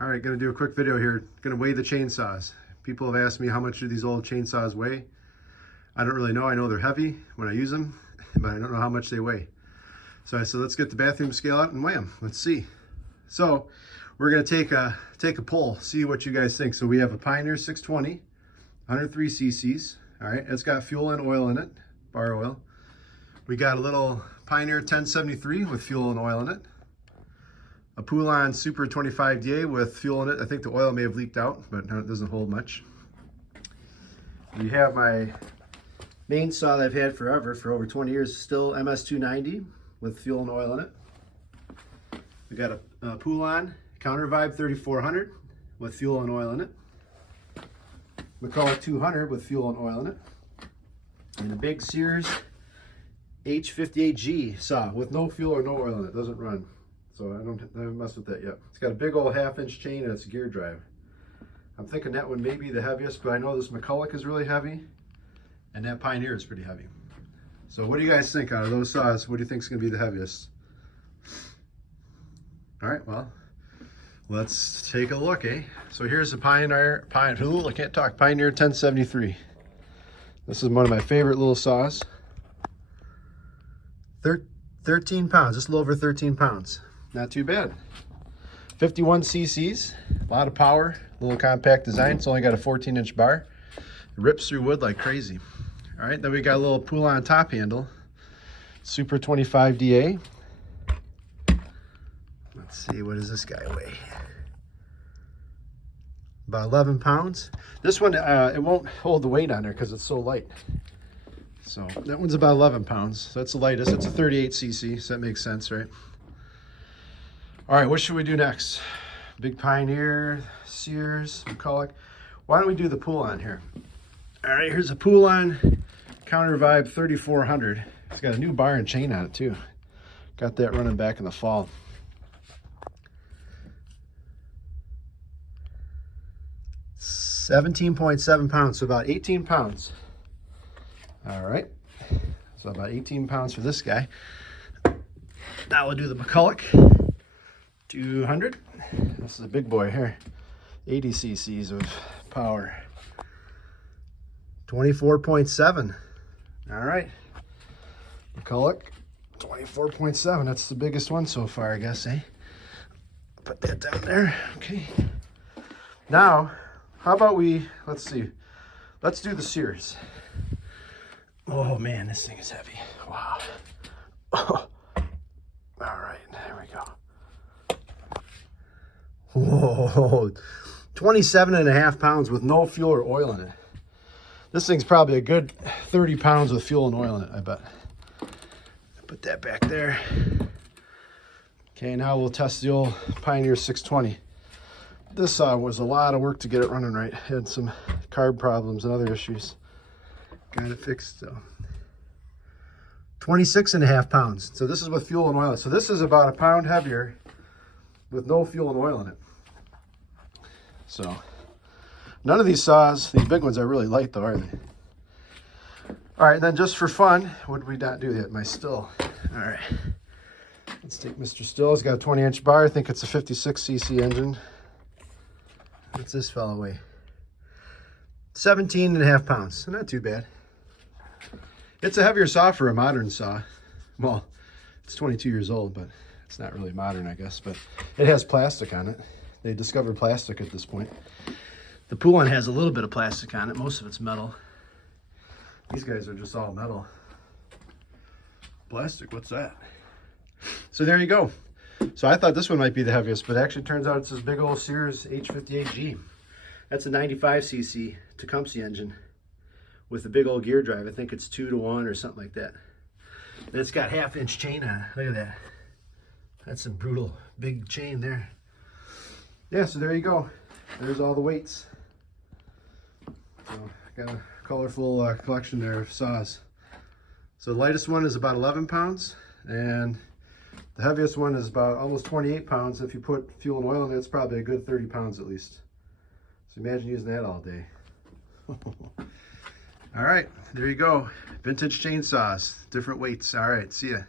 All right, gonna do a quick video here. Gonna weigh the chainsaws. People have asked me how much do these old chainsaws weigh. I don't really know. I know they're heavy when I use them, but I don't know how much they weigh. So I said, let's get the bathroom scale out and weigh them. Let's see. So we're gonna take a pull, see what you guys think. So we have a Pioneer 620, 103 cc's. All right, it's got fuel and oil in it, bar oil. We got a little Pioneer 1073 with fuel and oil in it. A Poulan Super 25DA with fuel in it. I think the oil may have leaked out, but it doesn't hold much. We have my main saw that I've had forever, for over 20 years, still MS290 with fuel and oil in it. We got a Poulan Counter Vibe 3400 with fuel and oil in it. McCulloch 200 with fuel and oil in it. And a big Sears H58G saw with no fuel or no oil in it. Doesn't run. So I haven't messed with that yet. It's got a big old 1/2-inch chain and it's a gear drive. I'm thinking that one may be the heaviest, but I know this McCulloch is really heavy and that Pioneer is pretty heavy. So what do you guys think out of those saws? What do you think is going to be the heaviest? All right, well, let's take a look, eh? So here's the Pioneer 1073. This is one of my favorite little saws. 13 pounds, just a little over 13 pounds. Not too bad. 51 cc's, a lot of power, little compact design. It's only got a 14-inch bar. It rips through wood like crazy. All right, then we got a little Poulan top handle, Super 25DA. Let's see, what does this guy weigh? About 11 pounds. This one, it won't hold the weight on there because it's so light. So that one's about 11 pounds. So that's the lightest. It's a 38 cc, so that makes sense, right? All right, what should we do next? Big Pioneer, Sears, McCulloch. Why don't we do the Poulan here? All right, here's a Poulan Counter Vibe 3400. It's got a new bar and chain on it too. Got that running back in the fall. $17.7 pounds, so about 18 pounds. All right, so about 18 pounds for this guy. Now we'll do the McCulloch 200. This is a big boy here. 80 cc's of power. 24.7. All right, McCulloch 24.7. That's the biggest one so far, I guess, eh? Put that down there. Okay. Now, how about let's see. Let's do the Sears. Oh man, this thing is heavy. Wow. Oh. All right, there we go. Whoa, 27.5 pounds with no fuel or oil in it. This thing's probably a good 30 pounds with fuel and oil in it, I bet. Put that back there. Okay, now we'll test the old Pioneer 620. This was a lot of work to get it running right. Had some carb problems and other issues. Got it fixed though. 26.5 pounds. So this is with fuel and oil. So this is about a pound heavier with no fuel and oil in it. So none of these saws, these big ones, are really light though, are they? All right, then just for fun, what did we not do yet? My still. All right, let's take Mr. Still. It's got a 20-inch bar. I think it's a 56 cc engine. What's this fella weigh? 17.5 pounds, so not too bad. It's a heavier saw for a modern saw. Well, it's 22 years old, but it's not really modern, I guess. But it has plastic on it. They discovered plastic at this point. The Poulan has a little bit of plastic on it. Most of it's metal. These guys are just all metal. Plastic, what's that? So there you go. So I thought this one might be the heaviest, but it actually turns out it's this big old Sears H58G. That's a 95 cc Tecumseh engine with a big old gear drive. I think it's 2-to-1 or something like that. And it's got 1/2-inch chain on it. Look at that. That's some brutal big chain there. Yeah, so there you go. There's all the weights. So got a colorful collection there of saws. So the lightest one is about 11 pounds, and the heaviest one is about almost 28 pounds. If you put fuel and oil in it, it's probably a good 30 pounds at least. So imagine using that all day. All right, there you go. Vintage chainsaws, different weights. All right, see ya.